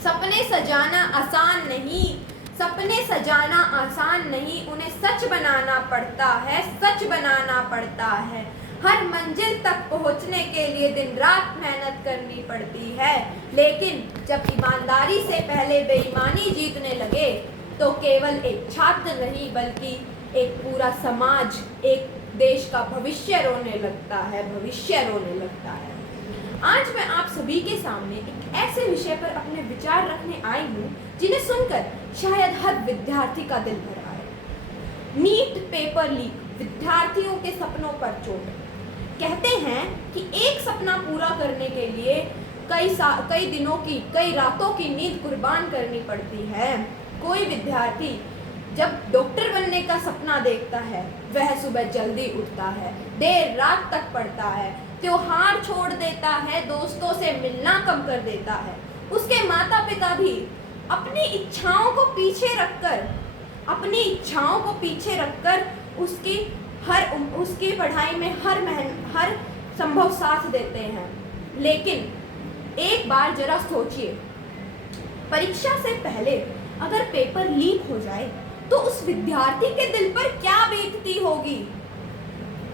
सपने सजाना आसान नहीं, सपने सजाना आसान नहीं, उन्हें सच बनाना पड़ता है, सच बनाना पड़ता है। हर मंजिल तक पहुंचने के लिए दिन रात मेहनत करनी पड़ती है, लेकिन जब ईमानदारी से पहले बेईमानी जीतने लगे तो केवल एक छात्र नहीं बल्कि एक पूरा समाज, एक देश का भविष्य रोने लगता है, भविष्य रोने लगता है। आज मैं आप सभी के सामने एक ऐसे विषय पर अपने विचार रखने आई हूँ जिन्हें सुनकर शायद हर विद्यार्थी का दिल भर आए। नीट पेपर लीक, विद्यार्थियों के सपनों पर चोट। कहते हैं कि एक सपना पूरा करने के लिए कई दिनों की, कई रातों की नींद कुर्बान करनी पड़ती है। कोई विद्यार्थी जब डॉक्टर बनने का सपना देखता है वह सुबह जल्दी उठता है, देर रात तक पढ़ता है, त्योहार छोड़ देता है, दोस्तों से मिलना कम कर देता है। उसके माता पिता भी अपनी इच्छाओं को पीछे रखकर उसकी पढ़ाई में हर संभव साथ देते हैं। लेकिन एक बार जरा सोचिए, परीक्षा से पहले अगर पेपर लीक हो जाए तो उस विद्यार्थी के दिल पर क्या बीतती होगी।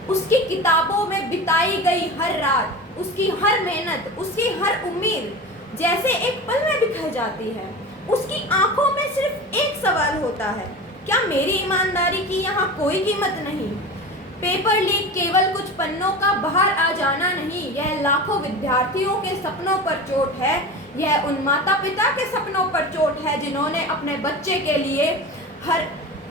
उसकी किताबों में बिताई गई हर रात, उसकी हर मेहनत, उसकी हर उम्मीद जैसे एक पल में बिखर जाती है। उसकी आंखों में सिर्फ एक सवाल होता है, क्या मेरी ईमानदारी की यहाँ कोई कीमत नहीं। पेपर लीक केवल कुछ पन्नों का बाहर आ जाना नहीं, यह लाखों विद्यार्थियों के सपनों पर चोट है। यह उन माता पिता के सपनों पर चोट है जिन्होंने अपने बच्चे के लिए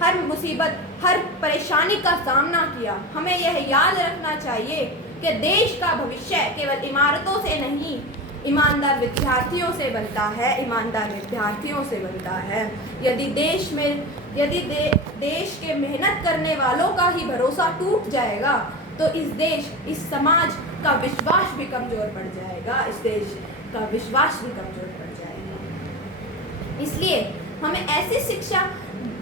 हर मुसीबत, हर परेशानी का सामना किया। हमें यह याद रखना चाहिए कि देश का भविष्य केवल इमारतों से नहीं, ईमानदार विद्यार्थियों से बनता है, ईमानदार विद्यार्थियों से बनता है। यदि देश के मेहनत करने वालों का ही भरोसा टूट जाएगा तो इस समाज का विश्वास भी कमजोर पड़ जाएगा, इस देश का विश्वास भी कमजोर पड़ जाएगा। इसलिए हमें ऐसी शिक्षा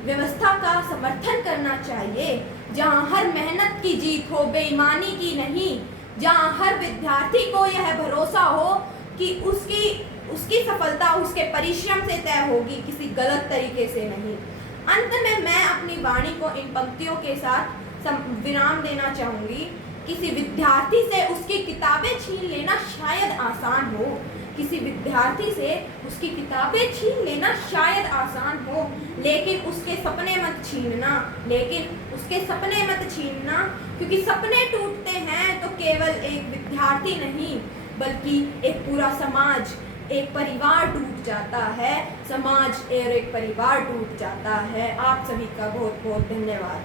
व्यवस्था का समर्थन करना चाहिए जहां हर मेहनत की जीत हो, बेईमानी की नहीं, जहां हर विद्यार्थी को यह भरोसा हो कि उसकी सफलता उसके परिश्रम से तय होगी, किसी गलत तरीके से नहीं। अंत में मैं अपनी वाणी को इन पंक्तियों के साथ विराम देना चाहूंगी। किसी विद्यार्थी से उसकी किताबें छीन लेना शायद आसान हो, किसी विद्यार्थी से उसकी किताबें छीन लेना शायद आसान हो, लेकिन उसके सपने मत छीनना, क्योंकि सपने टूटते हैं तो केवल एक विद्यार्थी नहीं बल्कि एक पूरा समाज, एक परिवार टूट जाता है, समाज और एक परिवार टूट जाता है। आप सभी का बहुत बहुत धन्यवाद।